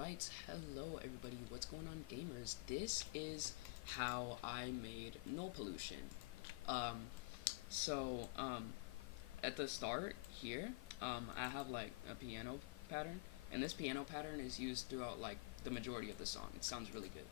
Alright, hello everybody, what's going on gamers? This is how I made null pollution. Um, at the start here, I have like a piano pattern, and this piano pattern is used throughout like the majority of the song. It sounds really good.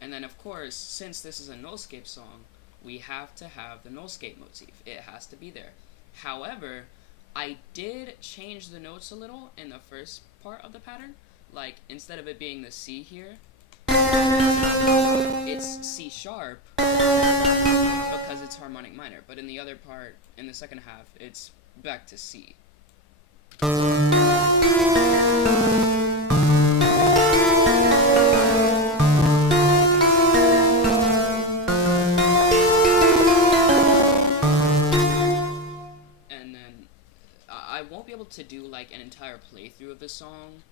And then, of course, since this is a nullscape song, we have to have the nullscape motif. It has to be there. However, I did change the notes a little in the first part of the pattern. Like, instead of it being the C here, it's C sharp because it's harmonic minor. But in the other part, in the second half, it's back to C. I won't be able to do like an entire playthrough of this song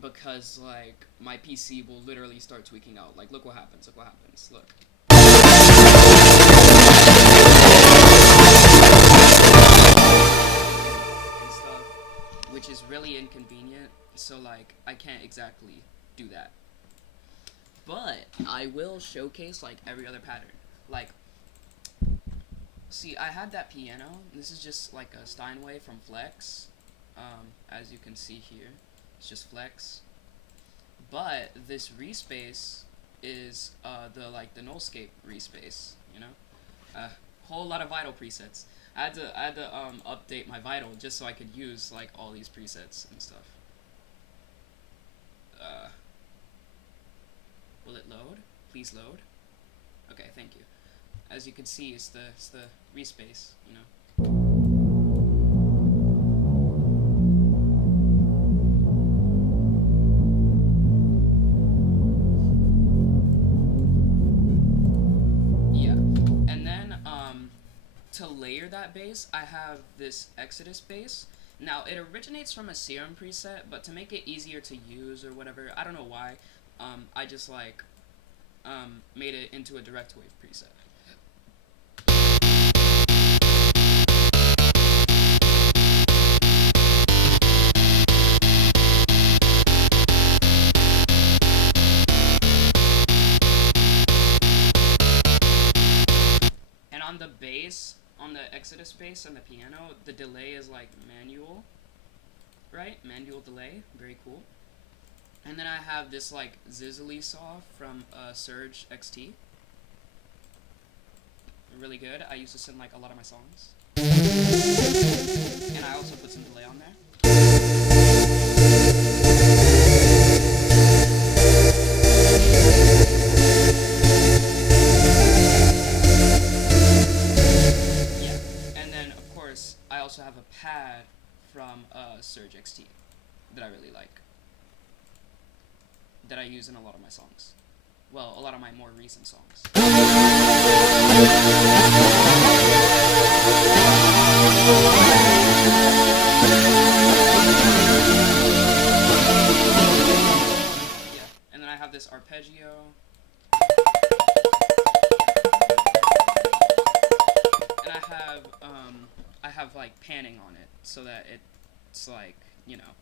because like my PC will literally start tweaking out. Like, look what happens. Look what happens. Look. And stuff, which is really inconvenient. So like I can't exactly do that. But I will showcase like every other pattern. Like, see, I had that piano. This is just like a Steinway from Flex. As you can see here, it's just Flex. But this respace is the nullscape respace. You know, a whole lot of Vital presets. I had to update my Vital just so I could use like all these presets and stuff. Will it load? Please load. Okay, thank you. As you can see, it's the respace, you know. Yeah, and then to layer that bass, I have this Exodus bass. Now it originates from a Serum preset, but to make it easier to use or whatever, I don't know why, I just like made it into a direct wave preset. On the bass, on the Exodus bass and the piano, the delay is like manual, right? Manual delay, very cool. And then I have this like Zizzly saw from Surge XT. Really good. I use this in like a lot of my songs. And I also put some delay on there. I also have a pad from Surge XT that I really like, that I use in a lot of my songs. Well, a lot of my more recent songs. Yeah, and then I have this arpeggio. And I have like panning on it so that it's like, you know,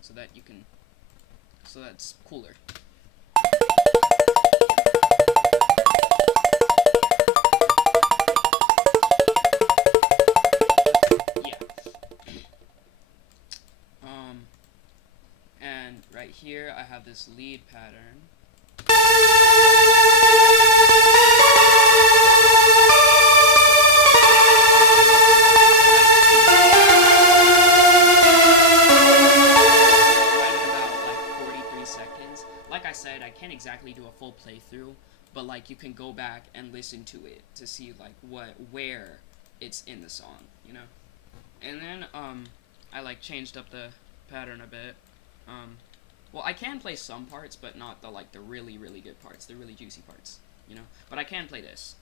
so that you can, so that's cooler. Yeah. And right here I have this lead pattern. I can't exactly do a full playthrough, but like you can go back and listen to it to see like where it's in the song, you know. And then I like changed up the pattern a bit. Well, I can play some parts, but not the like the really good parts, the really juicy parts, you know. But I can play this.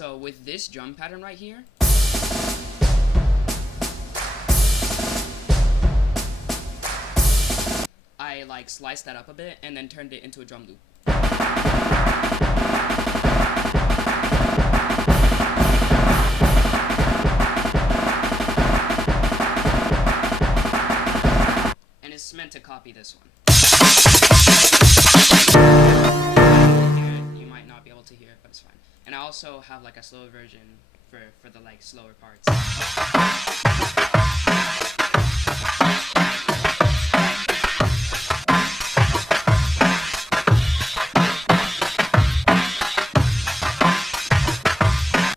So with this drum pattern right here, I like sliced that up a bit and then turned it into a drum loop. And it's meant to copy this one. You might not be able to hear it, but it's fine. And I also have like a slower version for the like slower parts.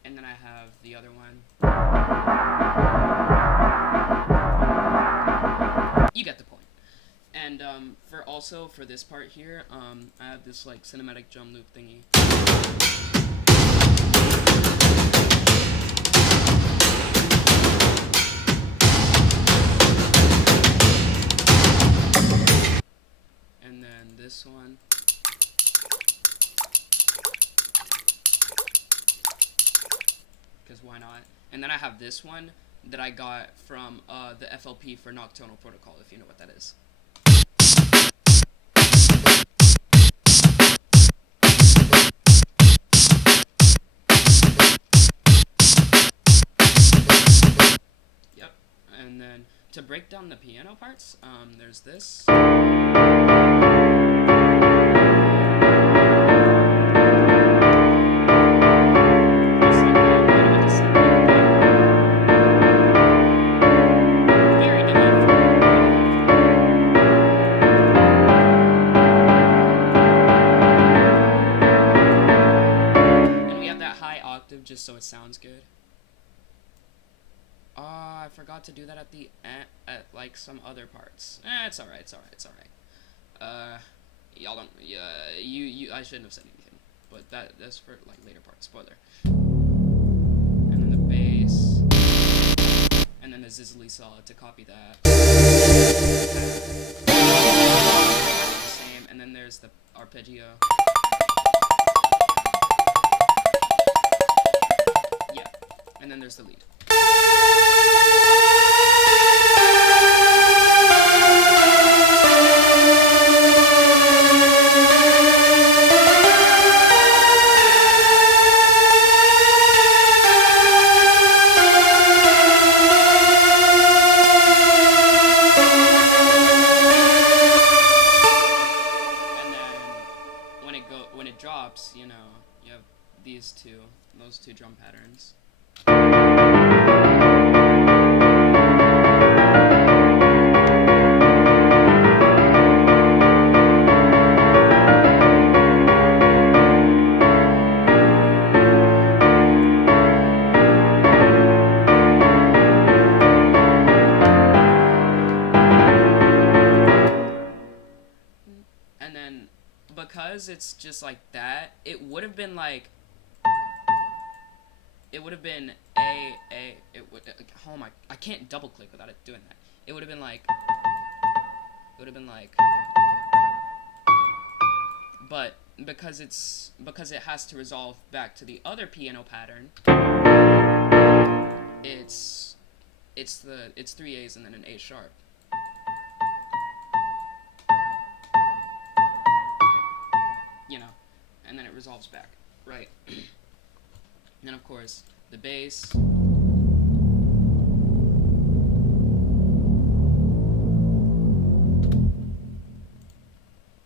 And then I have the other one. You get the point. And for this part here, I have this like cinematic drum loop thingy. And then this one. Because why not? And then I have this one that I got from the FLP for Nocturnal Protocol, if you know what that is. Yep. And then to break down the piano parts, there's this. Just so it sounds good. I forgot to do that at the end, at like some other parts. It's alright, it's alright, it's alright. Y'all don't, I shouldn't have said anything, but that's for like later parts, spoiler. And then the bass, and then the Zizzly saw to copy that. The same, and then there's the arpeggio. And then there's the lead. And then when it drops, you know, you have those two drum patterns. And then because it's just like that, it would have been like oh my, I can't double click without it doing that. It would have been like, but because it has to resolve back to the other piano pattern, it's 3 A's and then an A sharp. You know, and then it resolves back, right? And then of course the bass.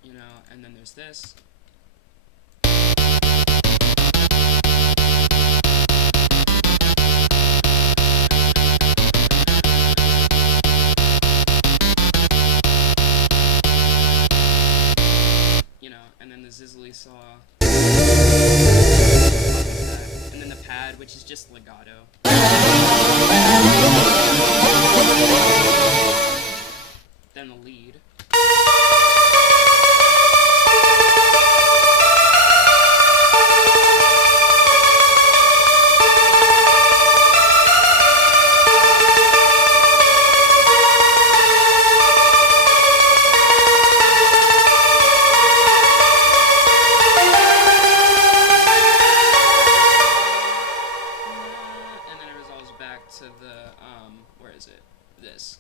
You know, and then there's this. You know, and then the Zizzly saw. And then the pad, which is just legato. Then the lead. back to the, where is it? This.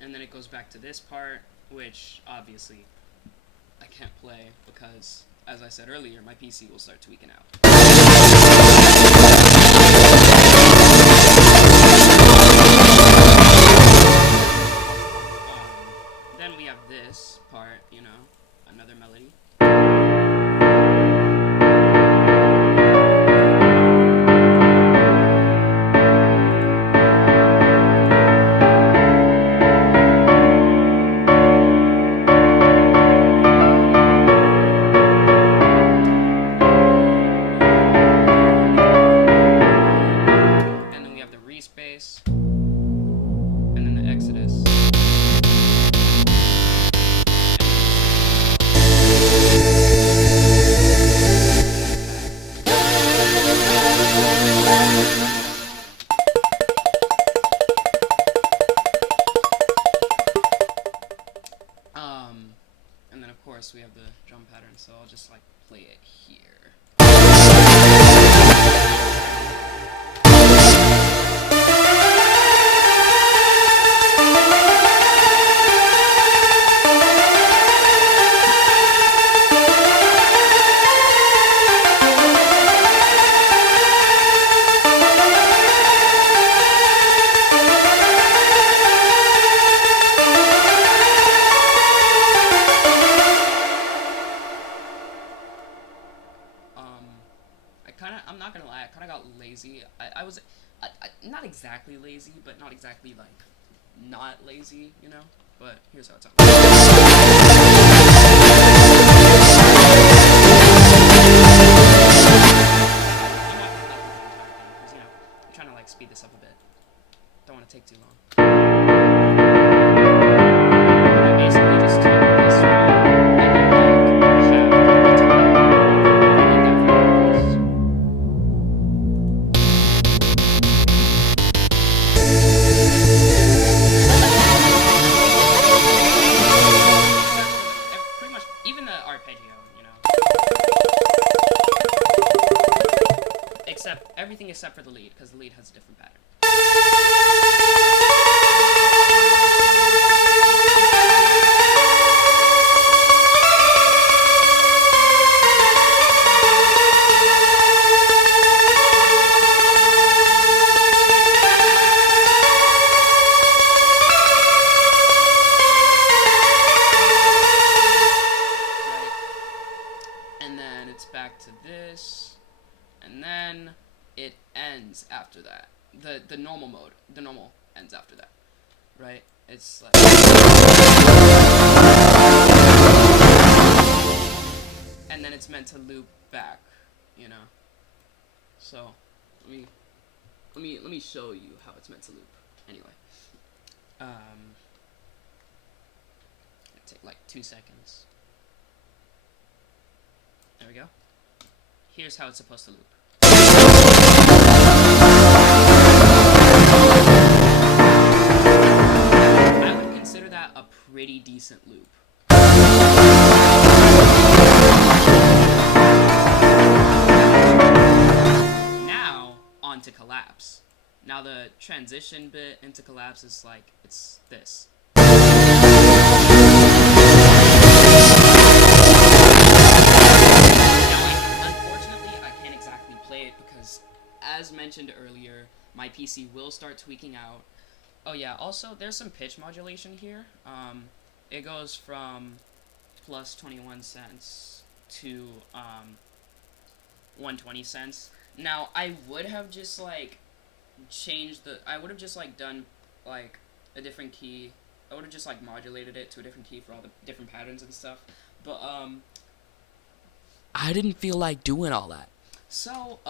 And then it goes back to this part, which obviously I can't play because, as I said earlier, my PC will start tweaking out. Then we have this part, you know, another melody. Space, and then the Exodus. And then of course we have the drum pattern, so I'll just like play it here. I'm not gonna lie, I kind of got lazy. I was not exactly lazy, but not exactly like not lazy, you know. But here's how it's up. You know, I'm trying to like speed this up a bit. Don't want to take too long. Everything except for the lead, because the lead has a different pattern. Right. And then it's back to this, and then it ends after that. The normal mode, the normal ends after that, right? It's like, and then it's meant to loop back, you know. So let me show you how it's meant to loop. Anyway, it'll take like 2 seconds. There we go. Here's how it's supposed to loop. A pretty decent loop. Now on to collapse. Now the transition bit into collapse is like, it's this. Now, unfortunately, I can't exactly play it because, as mentioned earlier, my PC will start tweaking out. Oh yeah, also there's some pitch modulation here. It goes from plus 21 cents to 120 cents. Now I would have just like changed I would have just like done like a different key. I would have just like modulated it to a different key for all the different patterns and stuff. But I didn't feel like doing all that. So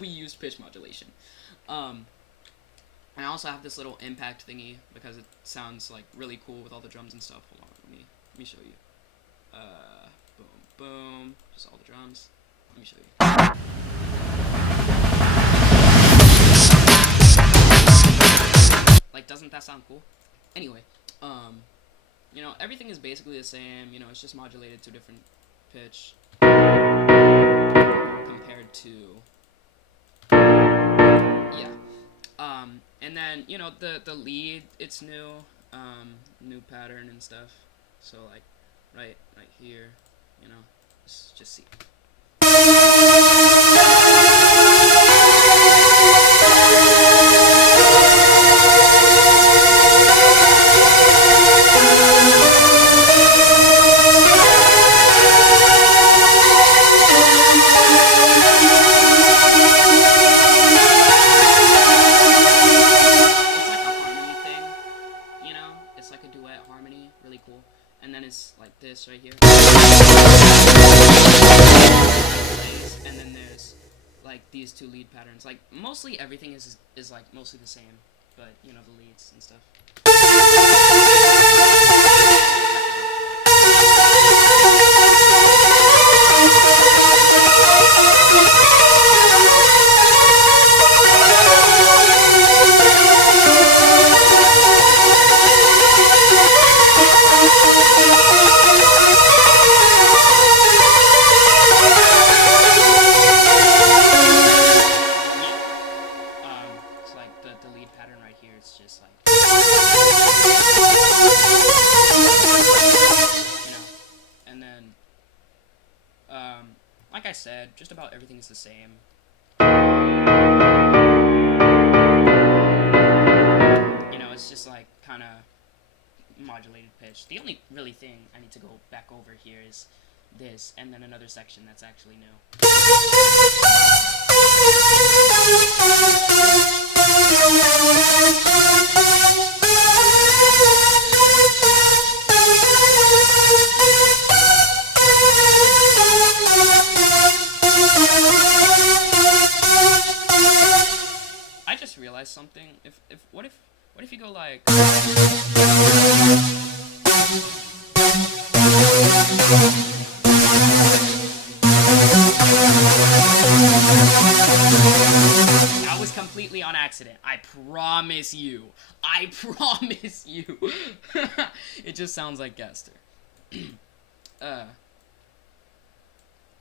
we used pitch modulation. And I also have this little impact thingy because it sounds like really cool with all the drums and stuff. Hold on, let me show you. Boom, boom, just all the drums. Let me show you. that sound cool? Anyway, you know, everything is basically the same. You know, it's just modulated to a different pitch compared to, yeah. And then, you know, the lead, it's new, new pattern and stuff. So like, right here, you know, just see. And then it's like this right here. And then there's like these two lead patterns. Like mostly everything is like mostly the same, but you know, the leads and stuff. Like I said, just about everything is the same. You know, it's just like kind of modulated pitch. The only really thing I need to go back over here is this, and then another section that's actually new. I just realized something. What if you go like that was completely on accident. I promise you. I promise you. It just sounds like Gaster.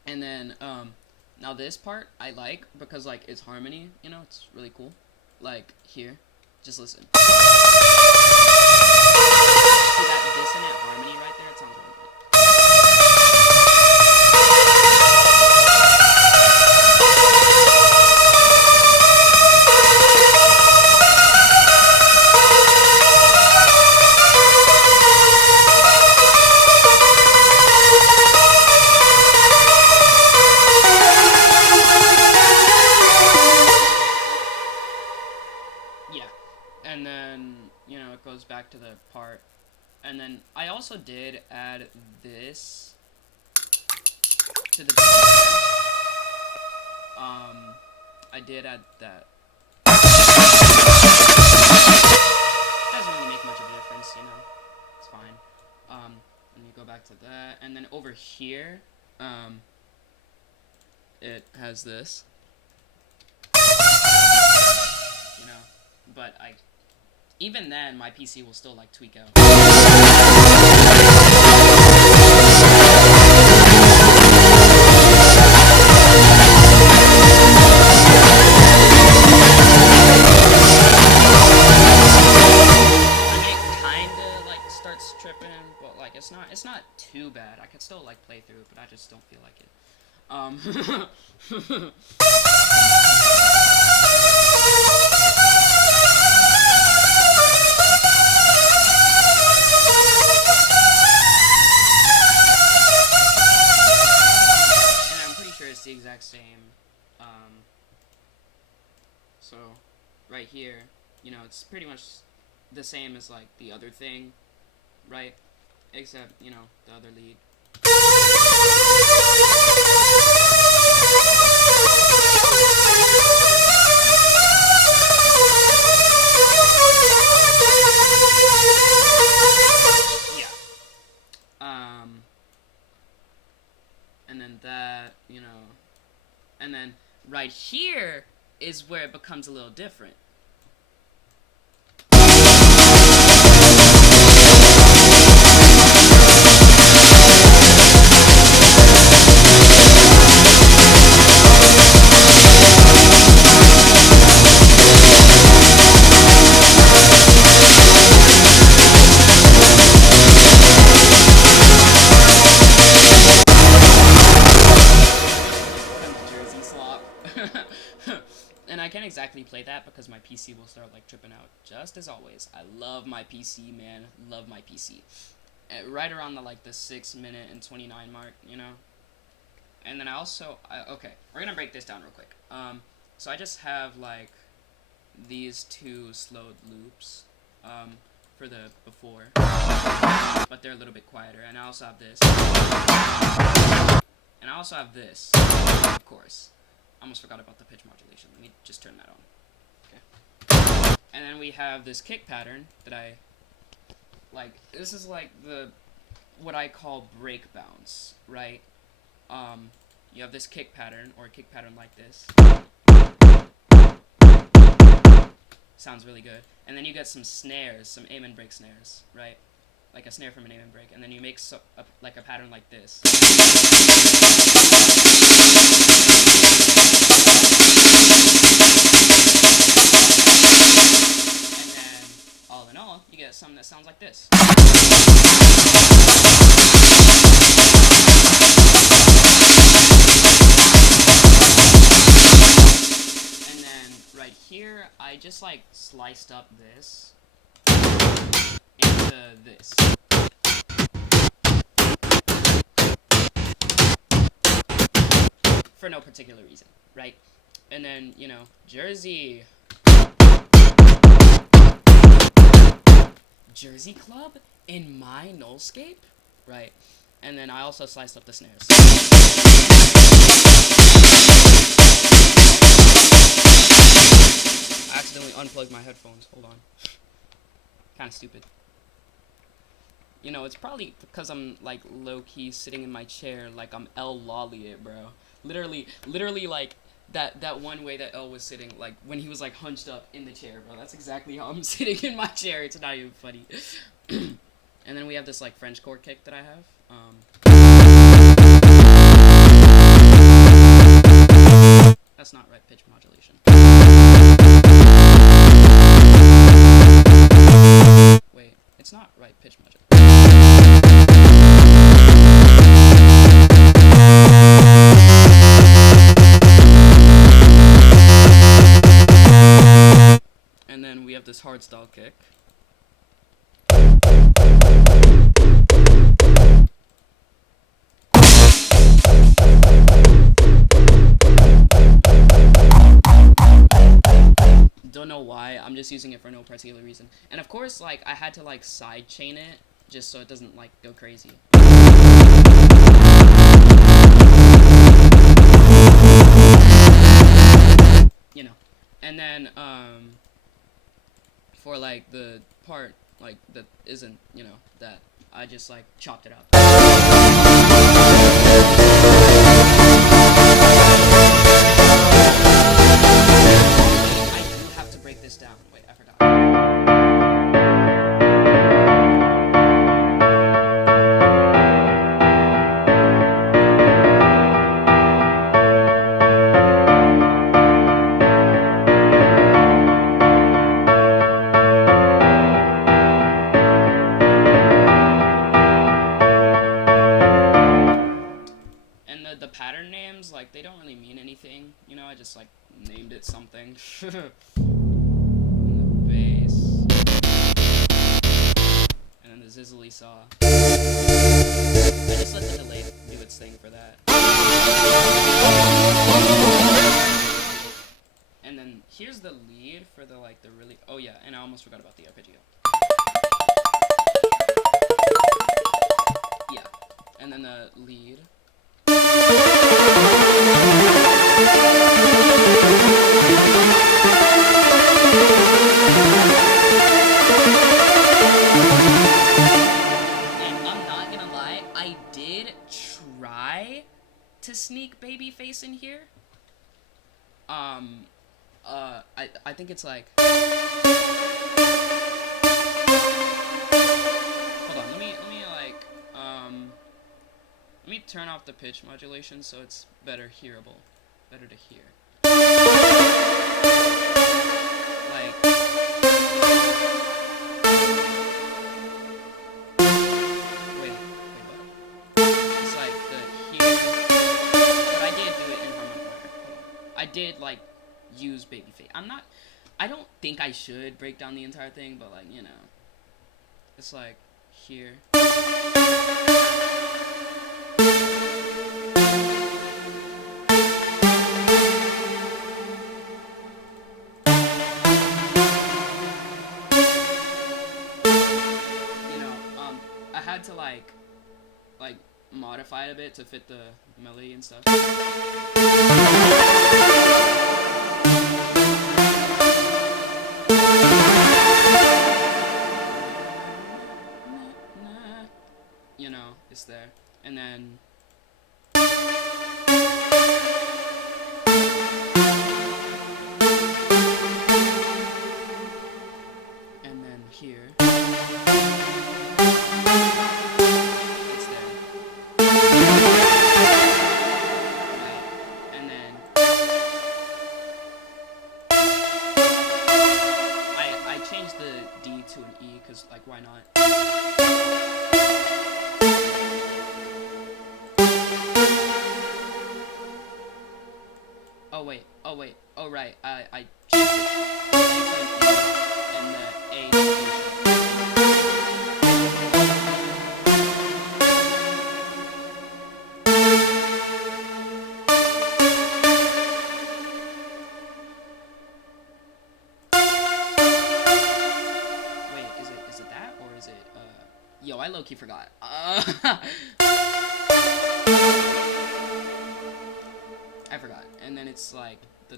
And then now this part I like because like it's harmony, you know, it's really cool. Like here, just listen. See that dissonant harmony right there? It sounds really good. And then, you know, it goes back to the part. And then I also did add this to the I did add that. Doesn't really make much of a difference, you know. It's fine. And you go back to that. And then over here, it has this. You know, but even then, my PC will still, like, tweak out. It kinda, like, starts tripping, but, like, it's not too bad. I could still, like, play through it, but I just don't feel like it. The exact same. So right here, you know, it's pretty much the same as like the other thing, right? Except, you know, the other lead. Yeah. And then that, you know, and then right here is where it becomes a little different. And I can't exactly play that because my PC will start like tripping out. Just as always, I love my PC, man. Love my PC. Right around the 6 minute and 29 mark, you know. And then I also okay, we're gonna break this down real quick. So I just have like these two slowed loops for the before, but they're a little bit quieter. And I also have this, and I also have this, of course. I almost forgot about the pitch modulation. Let me just turn that on. Okay. And then we have this kick pattern that I like. This is like what I call break bounce, right? You have this kick pattern, or a kick pattern like this. Sounds really good. And then you get some snares, some aim and break snares, right? Like a snare from an aim and break. And then you make like a pattern like this. And then, all in all, you get something that sounds like this. Right here, I just like sliced up this into this. For no particular reason, right? And then, you know, Jersey Club in my nullscape, right? And then I also sliced up the snares. I accidentally unplugged my headphones. Hold on. Kind of stupid. You know, it's probably because I'm like low-key sitting in my chair like I'm L Lolly it, bro. Literally like that one way that L was sitting, like when he was like hunched up in the chair, bro. That's exactly how I'm sitting in my chair. It's not even funny. And then we have this like French chord kick that I have. That's not right pitch modulation. Wait, it's not right pitch modulation. And then we have this hardstyle kick. Don't know why, I'm just using it for no particular reason. And of course, like, I had to like side chain it just so it doesn't like go crazy. You know. And then for like the part like that isn't, you know, that, I just like chopped it up. Break this down. Wait, I forgot. And the pattern names, like, they don't really mean anything. You know, I just like named it something. Bass, and then the Zizzly saw. I just let the delay do its thing for that. And then here's the lead for the like the really. Oh yeah, and I almost forgot about the arpeggio. Yeah, and then the lead. To sneak Babyface in here. I think it's like. Hold on, let me like let me turn off the pitch modulation so it's better hearable, better to hear. Like. I did like use babyface. I don't think I should break down the entire thing, but like, you know, it's like here. You know, I had to like modify it a bit to fit the melody and stuff. You know, it's there. And then here it's there. Right. And then I changed the D to an E because like why not? Oh wait, oh right, I changed it to an E and the A to a D. Wait, is it that or is it yo, I low-key forgot. I forgot. And then it's like the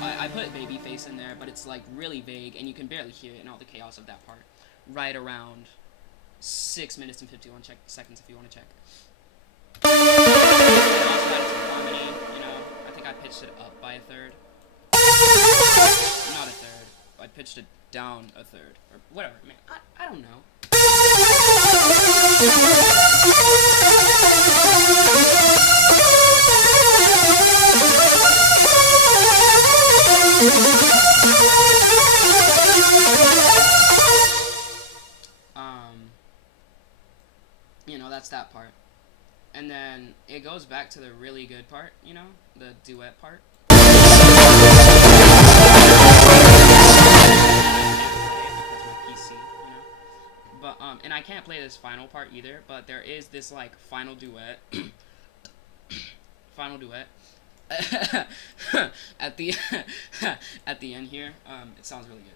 I put babyface in there, but it's like really vague and you can barely hear it in all the chaos of that part. Right around 6 minutes and 51 seconds if you want to check. Harmony, you know, I think I pitched it up by a third. Not a third. I pitched it down a third. Or whatever, man. I don't know. You know, that's that part. And then it goes back to the really good part, you know, the duet part. But and I can't play this final part either, but there is this like final duet at the at the end here. It sounds really good.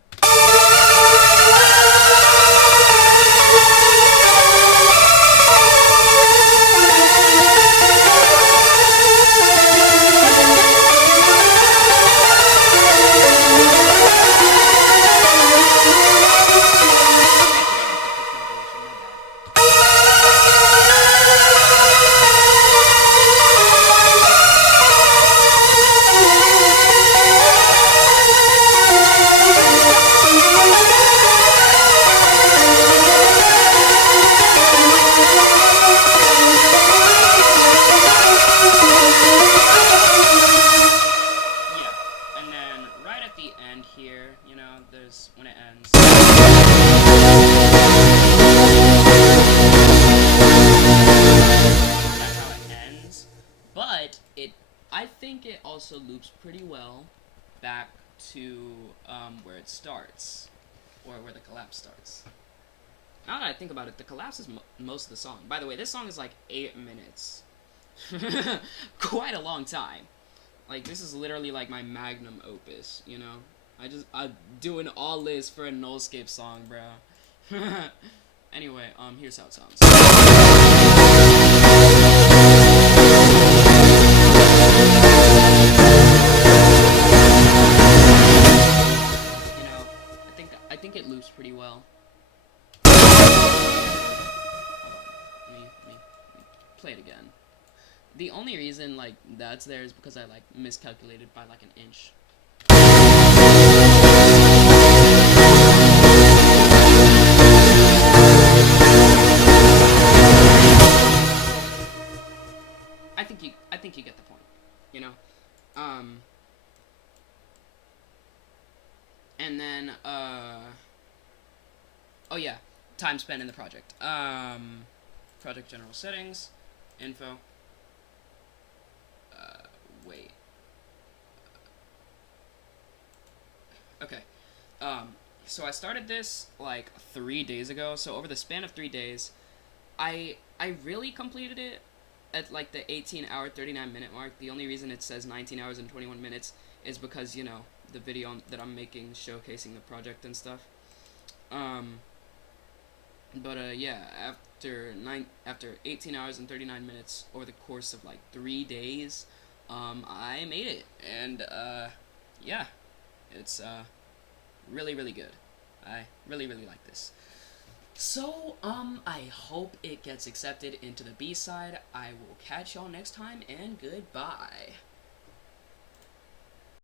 Also loops pretty well back to where it starts, or where the collapse starts. Now that I think about it, the collapse is most of the song. By the way, this song is like 8 minutes. Quite a long time. Like, this is literally like my magnum opus, you know? I'm doing all this for a nullscape song, bro. Anyway, here's how it sounds. I think it loops pretty well. Let me play it again. The only reason like that's there is because I like miscalculated by like an inch. I think you get the point, you know. And then oh yeah, time spent in the project. Project general settings. info. Wait. Okay. Um, so I started this like 3 days ago. So over the span of 3 days, I really completed it at like the 18-hour 39-minute mark. The only reason it says 19 hours and 21 minutes is because the video that I'm making showcasing the project and stuff. Um, but yeah, after 18 hours and 39 minutes over the course of like 3 days, I made it, and yeah, it's really really good. I really really like this. So, I hope it gets accepted into the B side. I will catch y'all next time, and goodbye.